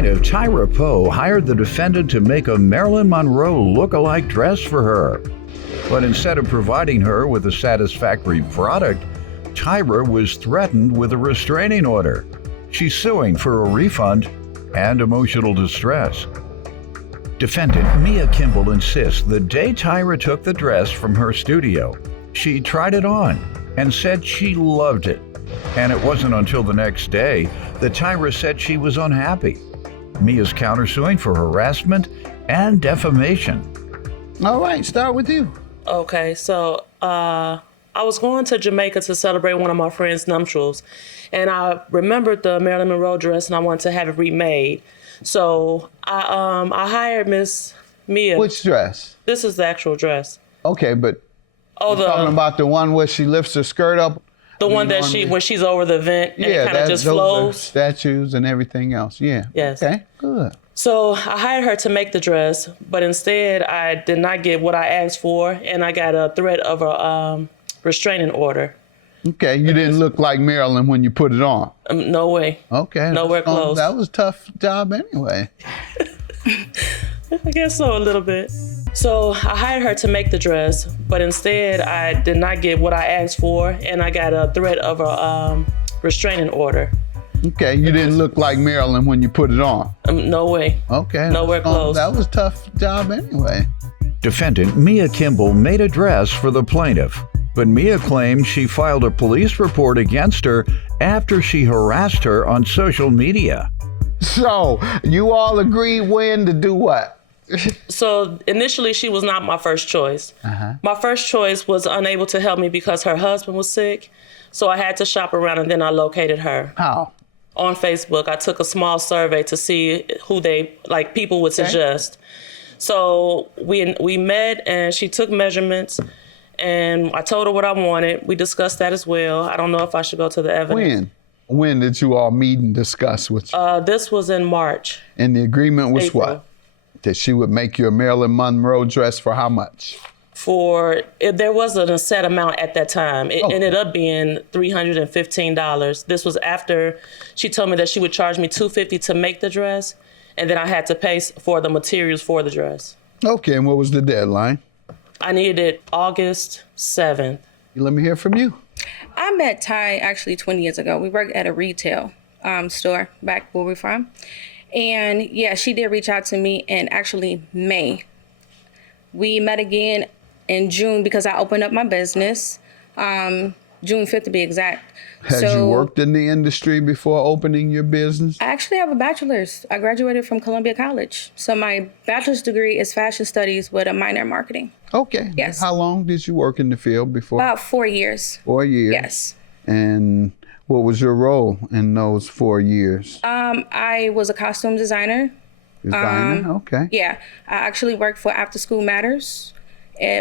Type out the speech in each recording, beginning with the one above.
plaintiff, Tyra Poe, hired the defendant to make a Marilyn Monroe look-alike dress for her. But instead of providing her with a satisfactory product, Tyra was threatened with a restraining order. She's suing for a refund and emotional distress. Defendant Mia Kimball insists the day Tyra took the dress from her studio, she tried it on and said she loved it. And it wasn't until the next day that Tyra said she was unhappy. Mia's countersuing for harassment and defamation. All right, start with you. Okay, so I was going to Jamaica to celebrate one of my friend's nuptials, and I remembered the Marilyn Monroe dress, and I wanted to have it remade. So I hired Miss Mia. Which dress? This is the actual dress. Okay, but you're talking about the one where she lifts her skirt up? The one that when she's over the vent and it kind of just flows. Statues and everything else, yeah. Yes. Okay, good. So I hired her to make the dress, but instead I did not get what I asked for, and I got a threat of a restraining order. Okay, you didn't look like Marilyn when you put it on. No way. Okay. Nowhere close. That was a tough job anyway. I guess so, a little bit. So I hired her to make the dress, but instead I did not get what I asked for, and I got a threat of a restraining order. Okay, you didn't look like Marilyn when you put it on. No way. Okay. Nowhere close. That was a tough job anyway. Defendant Mia Kimball made a dress for the plaintiff, but Mia claimed she filed a police report against her after she harassed her on social media. So, you all agreed when to do what? So initially she was not my first choice. My first choice was unable to help me because her husband was sick. So I had to shop around, and then I located her. How? On Facebook. I took a small survey to see who people would suggest. So we met, and she took measurements, and I told her what I wanted. We discussed that as well. I don't know if I should go to the evidence. When did you all meet and discuss with you? This was in March. And the agreement was April. what? That she would make you a Marilyn Monroe dress for how much? There wasn't a set amount at that time. It ended up being $315. This was after she told me that she would charge me $250 to make the dress, and then I had to pay for the materials for the dress. Okay, and what was the deadline? I needed it August 7th. Let me hear from you. I met Ty actually 20 years ago. We worked at a retail store back where we're from. And yeah, she did reach out to me in actually May. We met again in June because I opened up my business, June 5th to be exact. Had you worked in the industry before opening your business? I actually have a bachelor's. I graduated from Columbia College. So my bachelor's degree is fashion studies with a minor in marketing. Okay. Yes. How long did you work in the field before? About 4 years. 4 years? Yes. And what was your role in those 4 years? I was a costume designer. Designer, okay. Yeah. I actually worked for After School Matters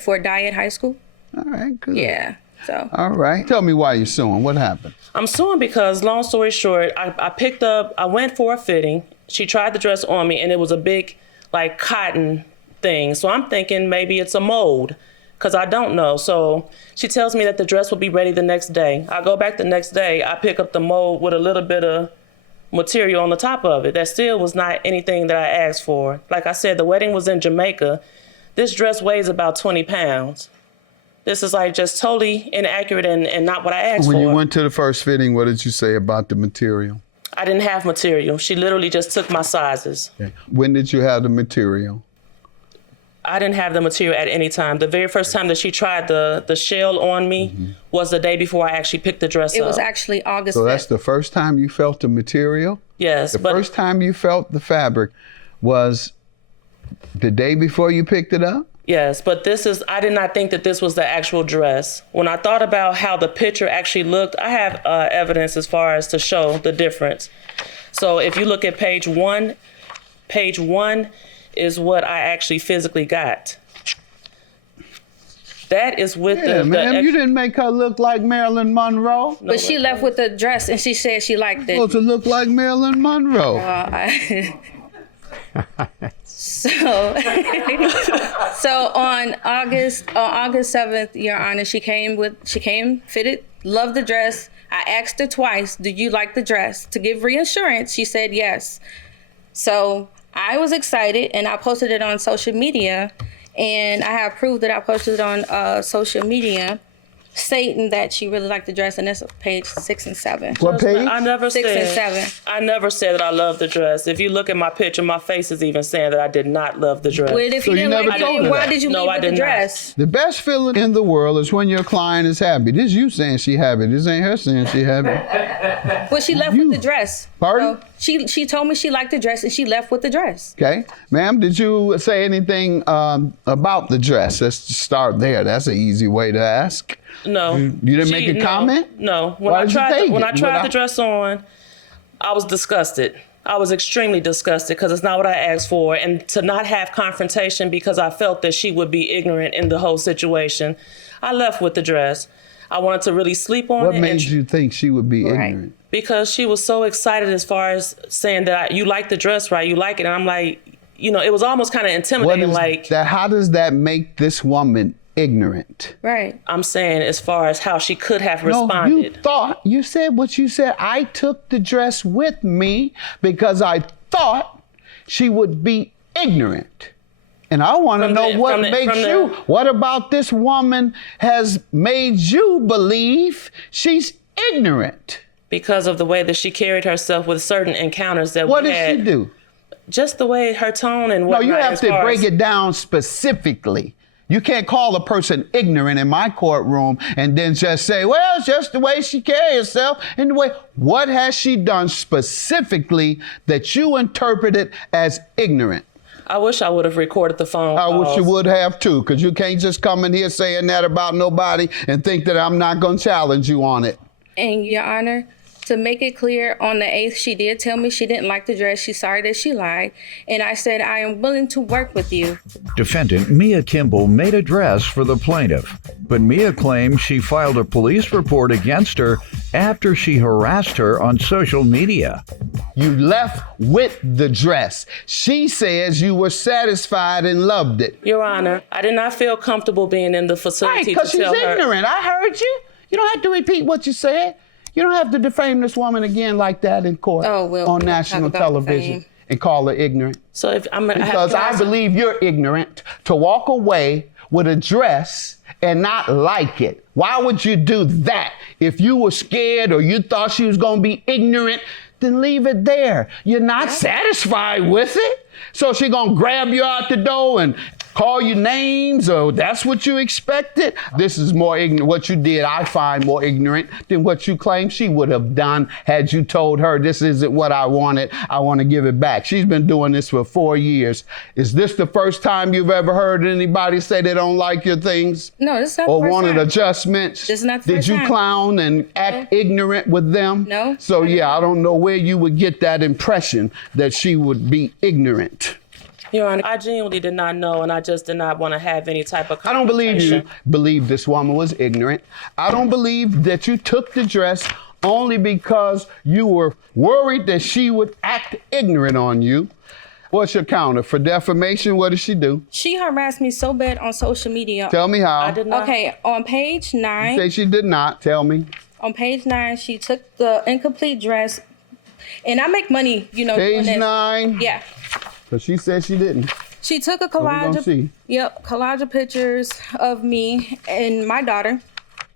for Diet High School. All right, good. Yeah. So. All right. Tell me why you're suing. What happened? I'm suing because, long story short, I went for a fitting. She tried the dress on me, and it was a big, cotton thing. So I'm thinking maybe it's a mold, because I don't know. So she tells me that the dress will be ready the next day. I go back the next day. I pick up the mold with a little bit of material on the top of it. That still was not anything that I asked for. Like I said, the wedding was in Jamaica. This dress weighs about 20 pounds. This is just totally inaccurate and not what I asked for. When you went to the first fitting, what did you say about the material? I didn't have material. She literally just took my sizes. Okay. When did you have the material? I didn't have the material at any time. The very first time that she tried the shell on me was the day before I actually picked the dress up. It was actually August 5th. So that's the first time you felt the material? Yes. The first time you felt the fabric was the day before you picked it up? Yes, but I did not think that this was the actual dress. When I thought about how the picture actually looked, I have evidence as far as to show the difference. So if you look at page one is what I actually physically got. That is with ma'am, you didn't make her look like Marilyn Monroe. But she left with the dress, and she said she liked it. Supposed to look like Marilyn Monroe. So on August 7th, Your Honor, she came fitted, loved the dress. I asked her twice, "Do you like the dress?" To give reassurance, she said yes. So I was excited and I posted it on social media, and I have proof that I posted it on social media stating that she really liked the dress, and that's page 6 and 7. What page? I never 6 and said 7. I never said that I love the dress. If you look at my picture, my face is even saying that I did not love the dress. Well, if So you you didn't never like told it, her why that? did you No, leave I with the did not. dress? The best feeling in the world is when your client is happy. This is you saying she happy. This ain't her saying she happy. Well, she left with the dress. Pardon? So she told me she liked the dress, and she left with the dress. Okay. Ma'am, did you say anything about the dress? Let's just start there. That's an easy way to ask. No. You didn't make a comment? No. Why did you take When it? I tried Without- the dress on, I was disgusted. I was extremely disgusted because it's not what I asked for. And to not have confrontation because I felt that she would be ignorant in the whole situation, I left with the dress. I wanted to really sleep on What it. made you think she would be Right. ignorant? Because she was so excited as far as saying that you like the dress, right? You like it. And I'm like, it was almost kind of What intimidating. is Like, that? How does that make this woman ignorant? Right. I'm saying as far as how she could have No, responded. you said what you said. I took the dress with me because I thought she would be ignorant. And I want to From know the- what from the- makes from the- you, what about this woman has made you believe she's ignorant? Because of the way that she carried herself with certain encounters that What we did had. she do? Just the way her tone and No, whatnot. you have as to far break as- it down specifically. You can't call a person ignorant in my courtroom and then just say, well, it's just the way she carries herself and the way. What has she done specifically that you interpreted as ignorant? I wish I would have recorded the phone I wish you calls. would have too, because you can't just come in here saying that about nobody and think that I'm not going to challenge you on it. And Your Honor, to make it clear, on the 8th, she did tell me she didn't like the dress. She's sorry that she lied. And I said, I am willing to work with you. Defendant Mia Kimball made a dress for the plaintiff, but Mia claims she filed a police report against her after she harassed her on social media. You left with the dress. She says you were satisfied and loved it. Your Honor, I did not feel comfortable being in the Right, facility because to she's tell her. ignorant. I heard you. You don't have to repeat what you said. You don't have to defame this woman again like that in court Oh, well, on we'll national talk about television defame. and call her ignorant. So if I'm Because I believe you're ignorant to walk away with a dress and not like it. Why would you do that? If you were scared or you thought she was going to be ignorant, then leave it there. You're not satisfied with it. So she going to grab you out the door and call you names, or that's what you expected? This is more ignorant. What you did, I find more ignorant than what you claim she would have done had you told her, this isn't what I wanted. I want to give it back. She's been doing this for 4 years. Is this the first time you've ever heard anybody say they don't like your things? No, this is not Or the first wanted time. adjustments? This is not the Did first you time. clown and act ignorant with them? No. So yeah, I don't know where you would get that impression that she would be ignorant. Your Honor, I genuinely did not know, and I just did not want to have any type of I don't believe you confrontation. believe this woman was ignorant. I don't believe that you took the dress only because you were worried that she would act ignorant on you. What's your counter? For defamation, what did she do? She harassed me so bad on social media. Tell me how. I did not. Okay, on page 9. Say she did not. Tell me. On page 9, she took the incomplete dress, and I make money, doing Page this. 9. Yeah. So she said she didn't. She took a we gonna collage see. collage of pictures of me and my daughter,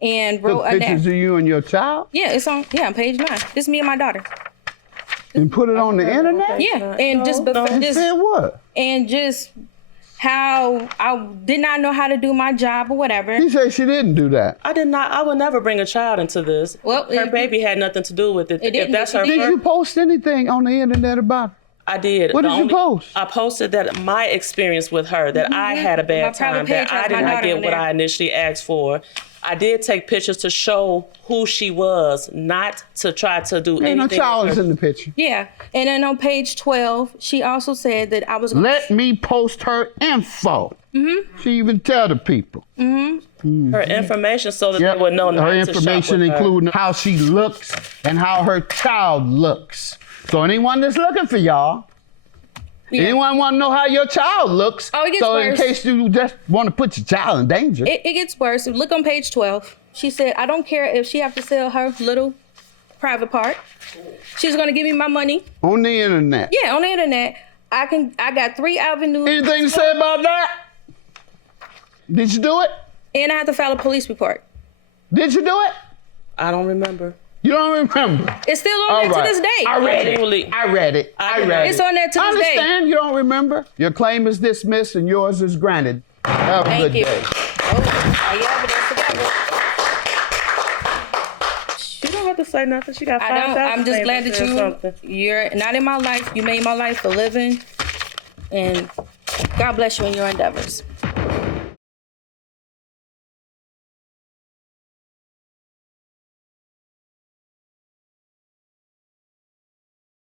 and wrote Took a pictures of you and your child it's on page 9. This is me and my daughter. and put it on the internet? Yeah, and just No, And just said what? and just how I did not know how to do my job or whatever. She said she didn't do that. I did not. I would never bring a child into this. Well, her it- baby had nothing to do with it. It If didn't. that's It her didn't. Did you first, post anything on the internet about it? I did. What The did you post? I posted that my experience with her, that I had a My bad private time, page that I has did my not daughter get on what there. I initially asked for. I did take pictures to show who she was, not to try to do Ain't no anything. child with is her. in the picture. Yeah, and then on page 12, she also said that I was. Let me post her info. She even tell the people. Her information so that they would know not her to shop information with her. including how she looks and how her child looks. So anyone that's looking for y'all, anyone want to know how your child looks? Oh, it gets so in worse. case you just want to put your child in danger. It gets worse. Look on page 12. She said, I don't care if she have to sell her little private part. She's gonna give me my money. On the internet. Yeah, on the internet. I got 3 avenues. Anything to say about that? Did you do it? And I have to file a police report. Did you do it? I don't remember. You don't remember? It's still on there to this day. I read it. Genuinely. I read it. I read it. It's on there to I this day. understand you don't remember. Your claim is dismissed and yours is granted. Have a Thank good you. day. Oh, yeah, but that's together. She don't have to say nothing. She got I 5,000. don't. I'm just glad something. that you're not in my life. You made my life a living, and God bless you in your endeavors.